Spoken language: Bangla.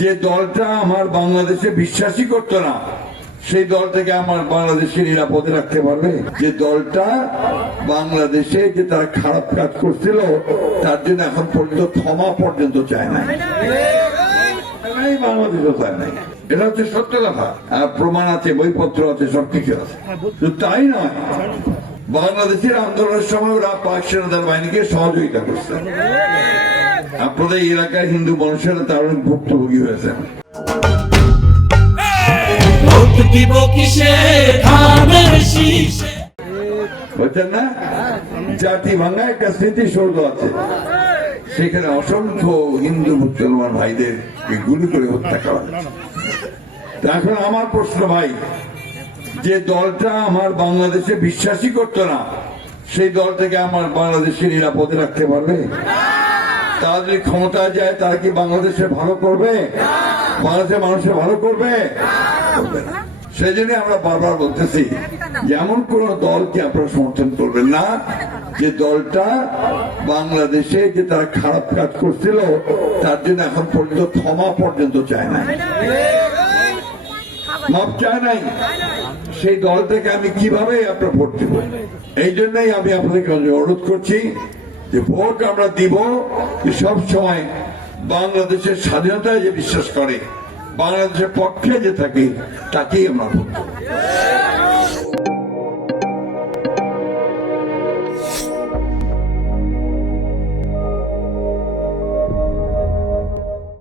যে দলটা আমার বাংলাদেশে বিশ্বাসই করতো না, সেই দলটাকে আমার বাংলাদেশে নিরাপদে রাখতে পারবে? যে দলটা বাংলাদেশে যে তারা খারাপ কাজ করছিল তার জন্য এখন পর্যন্ত ক্ষমা পর্যন্ত চায় না, বাংলাদেশও চায় নাই। এটা হচ্ছে সত্য কথা, প্রমাণ আছে, বইপত্র আছে, সবকিছু আছে। তাই নয়, বাংলাদেশের আন্দোলনের সময় ওরা পাক সেনাদার বাহিনীকে সহযোগিতা করছে। আপনাদের এলাকায় হিন্দু মানুষেরা তার অনেক ভুক্তভোগী হয়েছেন। বুঝছেন না, জাতি ভাঙা একটা স্মৃতিসৌধ আছে, সেখানে অসংখ্য হিন্দু মুসলমান ভাইদের গুলি করে হত্যা করা হয়েছে। এখন আমার প্রশ্ন, ভাই, যে দলটা আমার বাংলাদেশে বিশ্বাসই করতো না, সেই দলটাকে আমার বাংলাদেশে নিরাপদে রাখতে পারবে? তারা যদি ক্ষমতা যায় তারা কি বাংলাদেশে ভালো করবে? বাংলাদেশের মানুষের ভালো করবে? সেই জন্য আমরা বারবার বলতেছি যে এমন কোন দলকে আপনারা সমর্থন করবেন না যে দলটা বাংলাদেশে যে তারা খারাপ কাজ করছিল তার জন্য এখন পর্যন্ত ক্ষমা পর্যন্ত চায় না, মাপ চায় নাই। সেই দলটাকে আমি কিভাবে আপনার ভোট দিব? এই জন্যই আমি আপনাদেরকে অনুরোধ করছি যে ভোট আমরা দিব সব সময় বাংলাদেশের স্বাধীনতায় যে বিশ্বাস করে, বাংলাদেশের পক্ষে যে থাকে, তাকেই আমরা ভোট দেব।